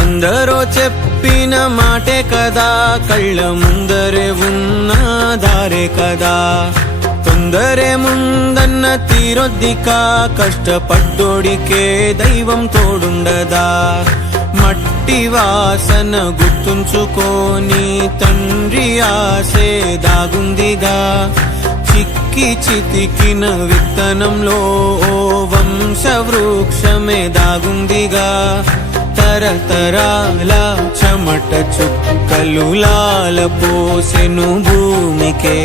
ఎందరో చెప్పిన మాటే కదా, కళ్ళ ముందరే ఉన్న దారే కదా. తొందరే ముందన్న తీరొద్దికా, కష్టపడ్డోడికే దైవం తోడుండదా. మట్టి వాసన గుర్తుంచుకోని తండ్రి ఆసే దాగుందిగా. చిక్కి చితికిన విత్తనంలో ఓ వంశవృక్షమే దాగుందిగా. తరతరాల చెమట చుక్కలు లాలపోసెను భూమికే.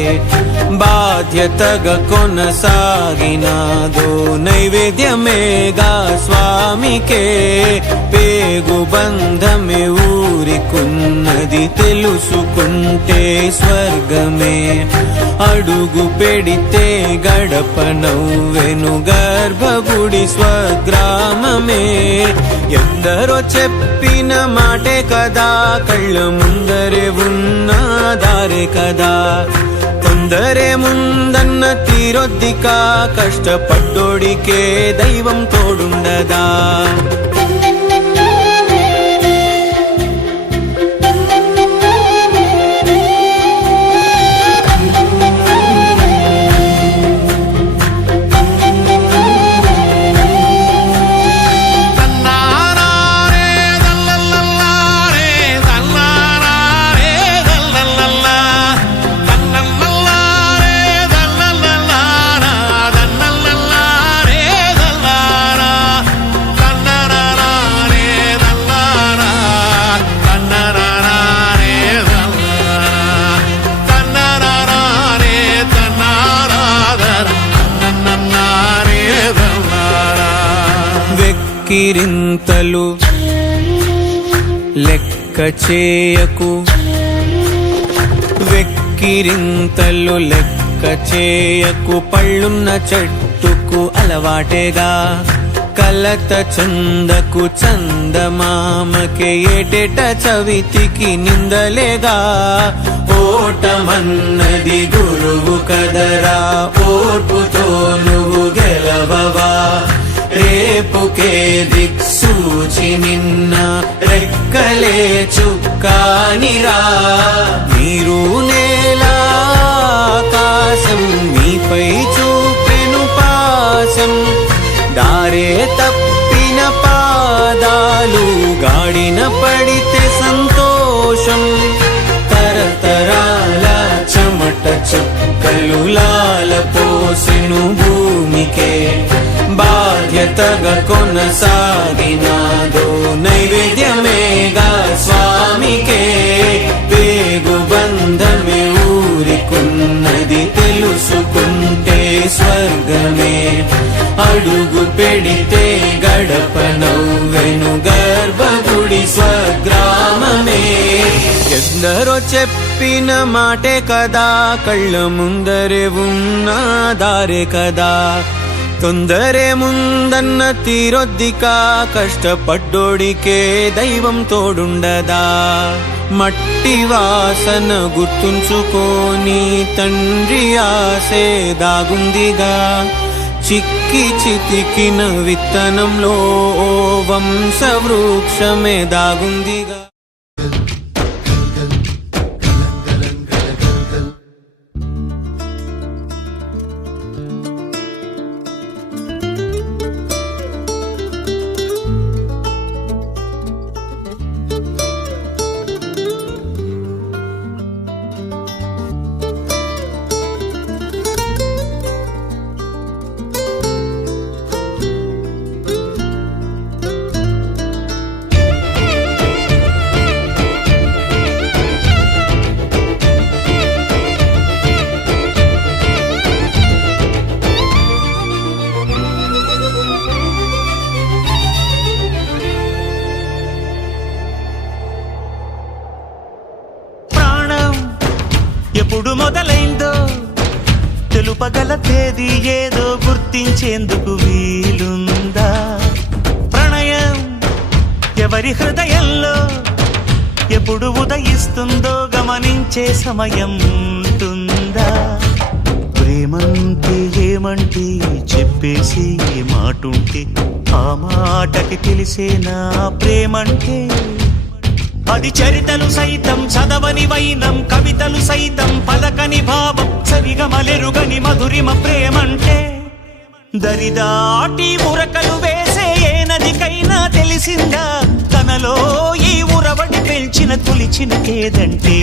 బాధ్యతగా కొనసాగినాదో నైవేద్యమేగా స్వామికే. పేగు బంధమే ఊరికున్నది తెలుసుకుంటే స్వర్గమే. అడుగు పెడితే గడప నవ్వెను గర్భగుడి స్వగ్రామమే. ఎందరో చెప్పిన మాటే కదా, కళ్ళ ముందరే ఉన్న దారే కదా. తొందరే ముందన్న తీరొద్దికా, కష్టపడ్డోడికే దైవం తోడుండదా. వెక్కిరింతలు లెక్క చేయకు, వెక్కిరింతలు లెక్క చేయకు. పళ్ళున్న చెట్టుకు అలవాటేగా, కలత చందకు చందమామకే. ఏటేట చవితికి నిందలేగా. ఓటమన్నది గురువు కదరా, ఓర్పుతో నువ్వు గెలవవా. రేపుకే దిక్సూచి నిన్న రెక్కలే చుక్కానిరా. మీరు నేల ఆకాశం మీపై చూపెను పాసం. దారే తప్పిన పాదాలు గాడిన పడితే సంతోషం. తరతరాల చెమట చుక్కలు లాలపోసెను భూమికే. బాధ్యతగా కొనసాగినాదో నైవేద్యమేగా స్వామికే. పేగు బంధమే ఊరికున్నది తెలుసుకుంటే స్వర్గమే. అడుగు పెడితే గడప నవ్వెను గర్భగుడి స్వగ్రామమే. ఎందరో చెప్పిన మాటే కదా, కళ్ళ ముందరే ఉన్న దారే కదా. తొందరే ముందన్న తీరొద్దికా, కష్టపడ్డోడికే దైవం తోడుండదా. మట్టి వాసన గుర్తుంచుకోని తండ్రి ఆసే దాగుందిగా. చిక్కి చితికిన విత్తనంలో ఓ వంశవృక్షమే దాగుందిగా. ఎప్పుడు మొదలైందో తెలుపగల తేదీ ఏదో గుర్తించేందుకు వీలుందా? ప్రణయం ఎవరి హృదయంలో ఎప్పుడు ఉదయిస్తుందో గమనించే సమయం ఉంటుందా? ప్రేమంటే ఏమంటే చెప్పేసి మాటుంటే ఆ మాటకి తెలిసేనా ప్రేమంటే? అది చరితలు సైతం చదవని వైనం, కవితలు సైతం పలకని భావం, సరిగమలెరుగని మధురిమ ప్రేమంటే. దరిదాటి ఉరకలు వేసే ఏ నదికైనా తెలిసిందా తనలో ఈ ఉరవడి పెంచిన తొలిచిన కేదంటే?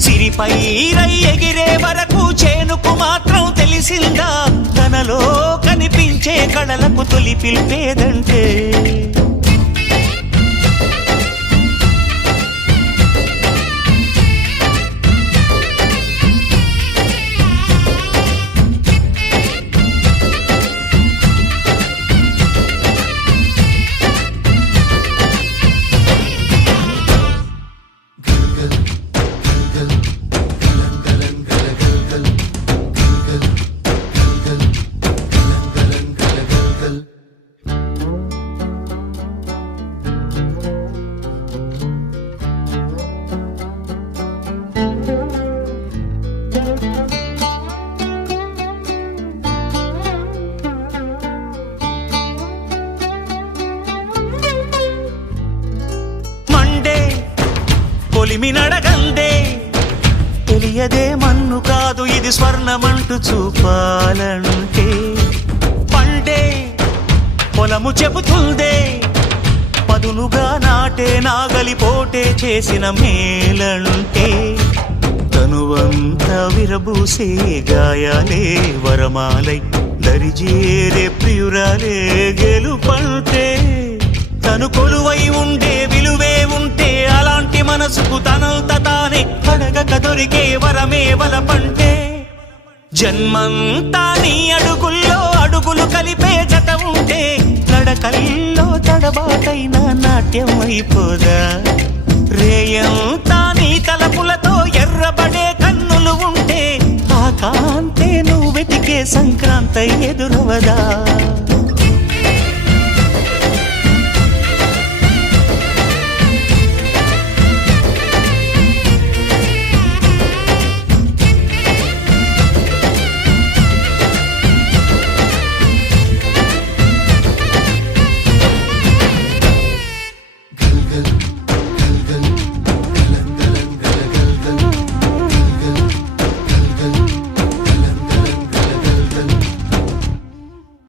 సిరిపై రై ఎగిరే వరకు చేనుకు మాత్రం తెలిసిందా తనలో కనిపించే కళలకు తొలి పిలిపేదంటే? కొలిమినడగందే తెలియదే మన్ను కాదు ఇది స్వర్ణమంటూ చూపాలంటే. పండే పొలము చెబుతుందే పదునుగా నాటే నాగలి పోటే చేసిన మేలంటే. తనువంతా విరబూసే గాయాలే వరమాలై దరిజేరే ప్రియురాలే గెలుపంటే. తను కొలువై ఉండే విలువే ఉంటే అలాంటి మనసుకు తనంత తానే అడగక దొరికే వరమే వలపంటే. జన్మంతా నీ అడుగుల్లో అడుగులు కలిపే జత ఉంటే నడకల్లో తడబాటైన నాట్యం అయిపోదా? రేయంతా నీ తలపులతో ఎర్రబడే కన్నులు ఉంటే ఆ కాంతే నువ్వు వెతికే సంక్రాంతి ఎదురవదా?